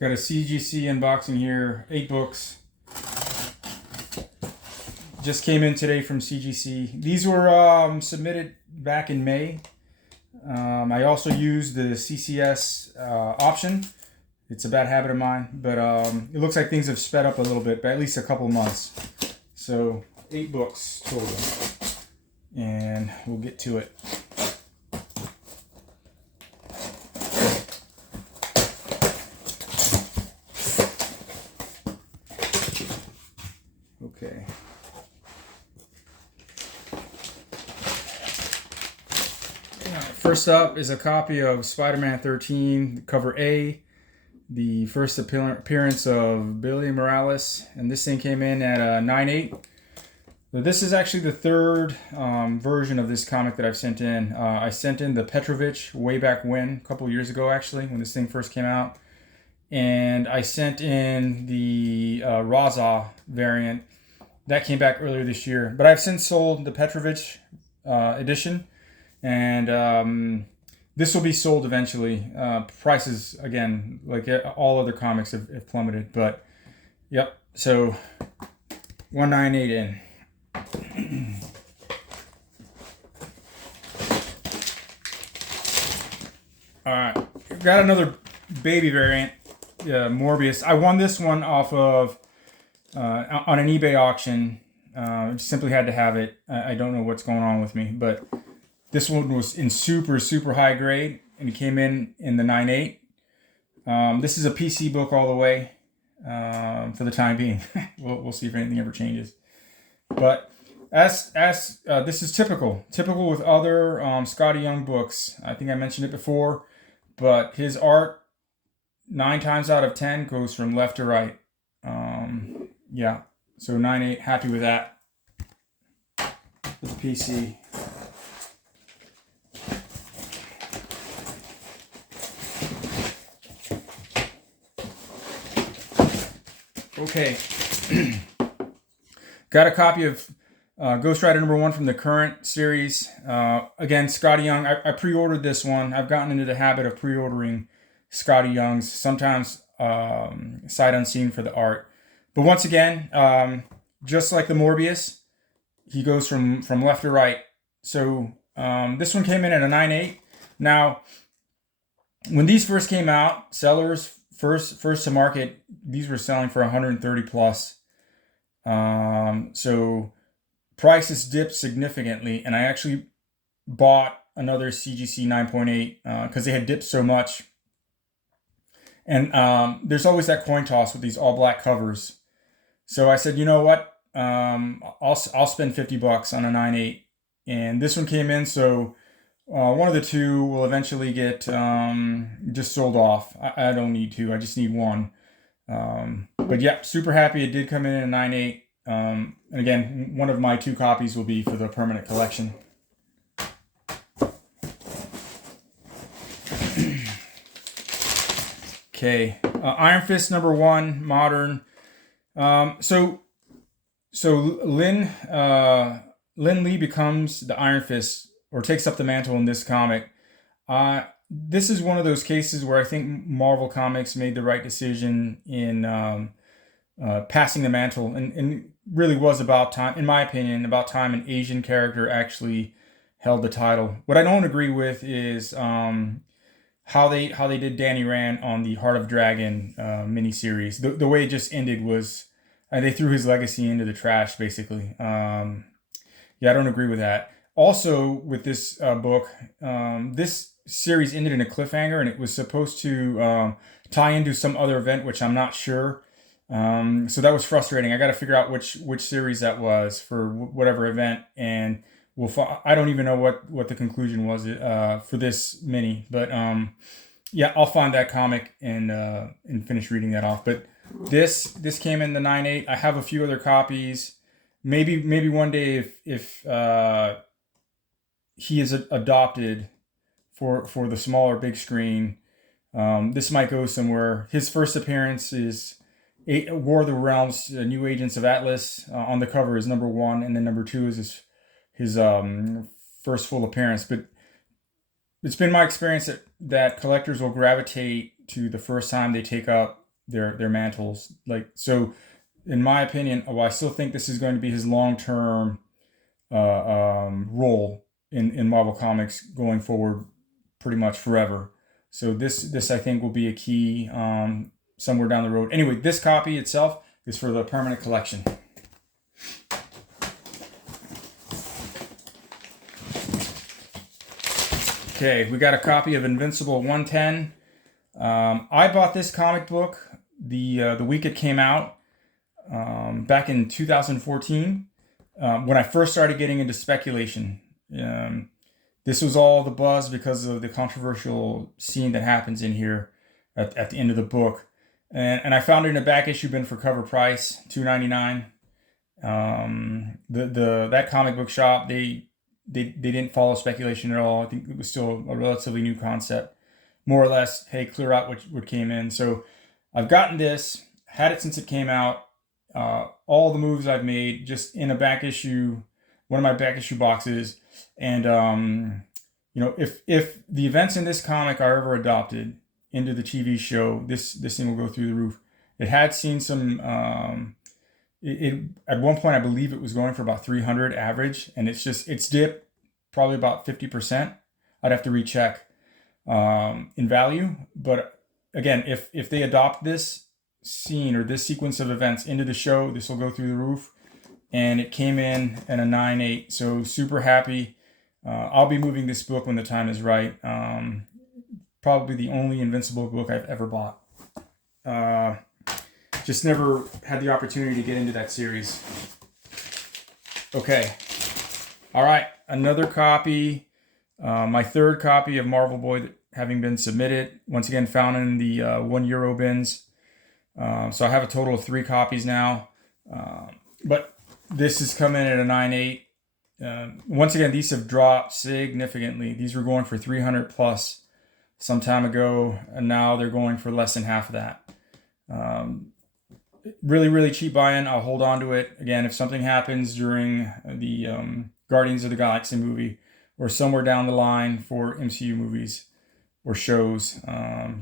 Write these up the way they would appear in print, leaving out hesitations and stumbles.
Got a CGC unboxing here, 8 books. Just came in today from CGC. These were submitted back in May. I also used the CCS option. It's a bad habit of mine, but it looks like things have sped up a little bit, by at least a couple months. So 8 books total, and we'll get to it. Okay. First up is a copy of Spider-Man 13, cover A, the first appearance of Billy Morales, and this thing came in at 9.8. So this is actually the third version of this comic that I've sent in. I sent in the Petrovich way back when, a couple years ago actually, when this thing first came out. And I sent in the Raza variant. That came back earlier this year. But I've since sold the Petrovich edition. And this will be sold eventually. Prices, again, like all other comics, have plummeted. But, yep. So, 198 in. Alright. Got another baby variant. Morbius. I won this one off of on an eBay auction. Simply had to have it. I don't know what's going on with me, but this one was in super high grade, and it came in the 9.8. This is a PC book all the way for the time being. We'll see if anything ever changes. But as this is typical with other Scotty Young books. I think I mentioned it before, but his art 9 times out of 10 goes from left to right. Yeah, so 9.8, happy with that. With the PC. Okay. Got a copy of Ghost Rider #1 from the current series. Again, Scotty Young. I pre-ordered this one. I've gotten into the habit of pre-ordering Scotty Young's, sometimes sight unseen for the art. But once again, just like the Morbius, he goes from left to right. So this one came in at a 9.8. Now, when these first came out, sellers first to market, these were selling for 130 plus. So prices dipped significantly, and I actually bought another CGC 9.8 because they had dipped so much. And there's always that coin toss with these all black covers. So I said, you know what? I'll spend $50 on a 9.8, and this one came in. So one of the two will eventually get just sold off. I don't need two. I just need one. But yeah, super happy it did come in at a 9.8. And again, one of my 2 copies will be for the permanent collection. Okay, Iron Fist #1, modern. So Lin Lee becomes the Iron Fist, or takes up the mantle in this comic. This is one of those cases where I think Marvel Comics made the right decision in passing the mantle, and really was about time, in my opinion, about time an Asian character actually held the title. What I don't agree with is how they did Danny Rand on the Heart of Dragon miniseries. The way it just ended was they threw his legacy into the trash, basically. Yeah, I don't agree with that. Also, with this book, this series ended in a cliffhanger, and it was supposed to tie into some other event, which I'm not sure. So that was frustrating. I got to figure out which series that was for whatever event, and I don't even know what the conclusion was for this mini, but yeah, I'll find that comic and finish reading that off. But this came in the 9.8. I have a few other copies. Maybe one day if he is adopted for the smaller big screen, this might go somewhere. His first appearance is War of the Realms, New Agents of Atlas. On the cover is #1, and then #2 is his first full appearance. But it's been my experience that collectors will gravitate to the first time they take up their mantles. Like, so in my opinion, I still think this is going to be his long-term role in Marvel Comics going forward, pretty much forever. So this I think will be a key somewhere down the road. Anyway, this copy itself is for the permanent collection. Okay, we got a copy of Invincible 110. I bought this comic book the week it came out, back in 2014, when I first started getting into speculation. This was all the buzz because of the controversial scene that happens in here at the end of the book. And I found it in a back issue bin for cover price, $2.99. That comic book shop, they didn't follow speculation at all. I think it was still a relatively new concept. More or less, hey, clear out what came in. So I've gotten this, had it since it came out. All the moves I've made just in a back issue, one of my back issue boxes. And, if the events in this comic are ever adopted into the TV show, this thing will go through the roof. It had seen some, it at one point, I believe it was going for about 300 average, and it's dipped probably about 50%. I'd have to recheck in value. But again, if they adopt this scene or this sequence of events into the show, this will go through the roof. And it came in at a 9.8, so super happy. I'll be moving this book when the time is right. Probably the only Invincible book I've ever bought. Just never had the opportunity to get into that series. Okay. All right. Another copy. My third copy of Marvel Boy having been submitted. Once again, found in the €1 bins. So I have a total of 3 copies now. But this is coming in at a 9.8. Once again, these have dropped significantly. These were going for 300 plus some time ago, and now they're going for less than half of that. Really, really cheap buy-in. I'll hold on to it. Again, if something happens during the Guardians of the Galaxy movie or somewhere down the line for MCU movies or shows,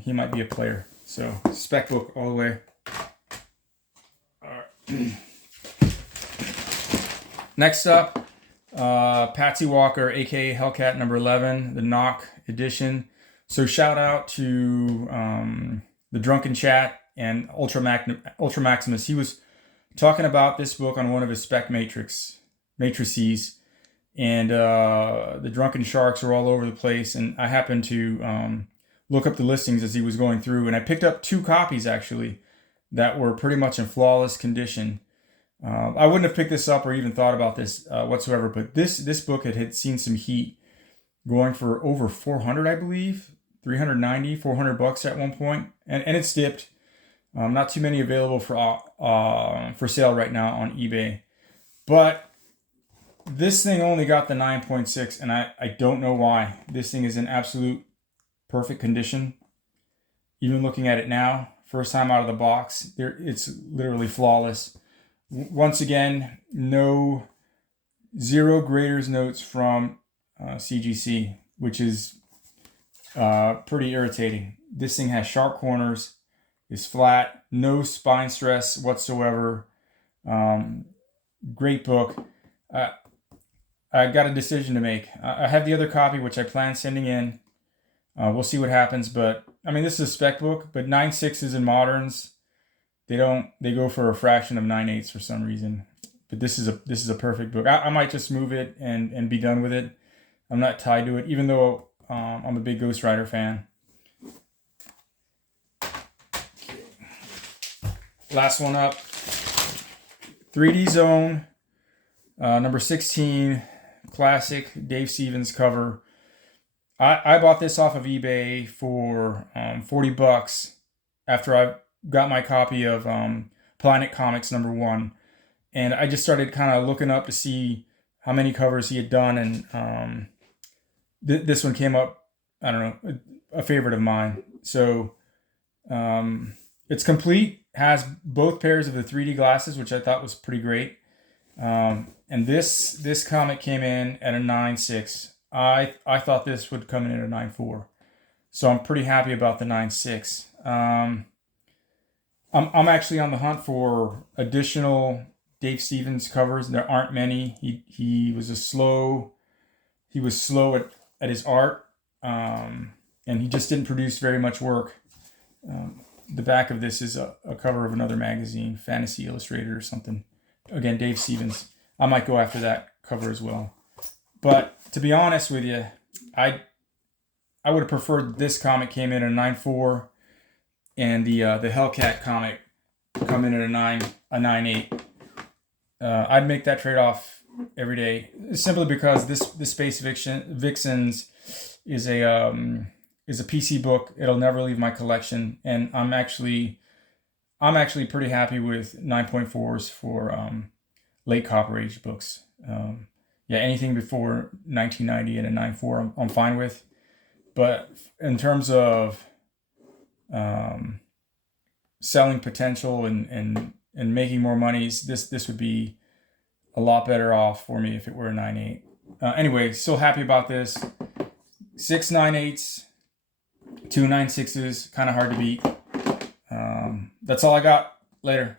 he might be a player. So, spec book all the way. All right. Next up, Patsy Walker, aka Hellcat number 11, the Knock edition. So shout out to the Drunken Chat and Ultra Maximus. He was talking about this book on one of his spec matrices, and the Drunken Sharks are all over the place. And I happened to look up the listings as he was going through, and I picked up 2 copies actually that were pretty much in flawless condition. I wouldn't have picked this up or even thought about this whatsoever, but this book had seen some heat, going for over 400, I believe, 390, $400 at one point, and it's dipped. Not too many available for sale right now on eBay, but this thing only got the 9.6, and I don't know why. This thing is in absolute perfect condition. Even looking at it now, first time out of the box, it's literally flawless. Once again, zero graders notes from CGC, which is pretty irritating. This thing has sharp corners, is flat, no spine stress whatsoever. Great book. I got a decision to make. I have the other copy, which I plan sending in. We'll see what happens, but I mean, this is a spec book, but 9.6s in moderns, they go for a fraction of 9.8s for some reason. But this is a perfect book. I might just move it and be done with it. I'm not tied to it, even though I'm a big Ghost Rider fan. Last one up, 3D Zone, number 16, classic Dave Stevens cover. I bought this off of eBay for $40 after I got my copy of Planet Comics number 1, and I just started kind of looking up to see how many covers he had done, and this one came up, I don't know, a favorite of mine. So it's complete, has both pairs of the 3D glasses, which I thought was pretty great. And this comic came in at a 9.6. I thought this would come in at a 9.4. So I'm pretty happy about the 9.6. I'm actually on the hunt for additional Dave Stevens covers. There aren't many. He was slow at his art, and he just didn't produce very much work. The back of this is a cover of another magazine, Fantasy Illustrated or something. Again, Dave Stevens. I might go after that cover as well. But to be honest with you, I would have preferred this comic came in at a 9.4, and the Hellcat comic come in at a 9.8. I'd make that trade off every day, simply because this Space Vixens is a PC book. It'll never leave my collection, and I'm actually pretty happy with 9.4s for late Copper Age books. Yeah, anything before 1990 and a 9.4, I'm fine with. But in terms of selling potential and making more money, this would be a lot better off for me if it were a 9.8. Anyway, still happy about this. 6 9.8s, 2 9.6s, kind of hard to beat. That's all I got. Later.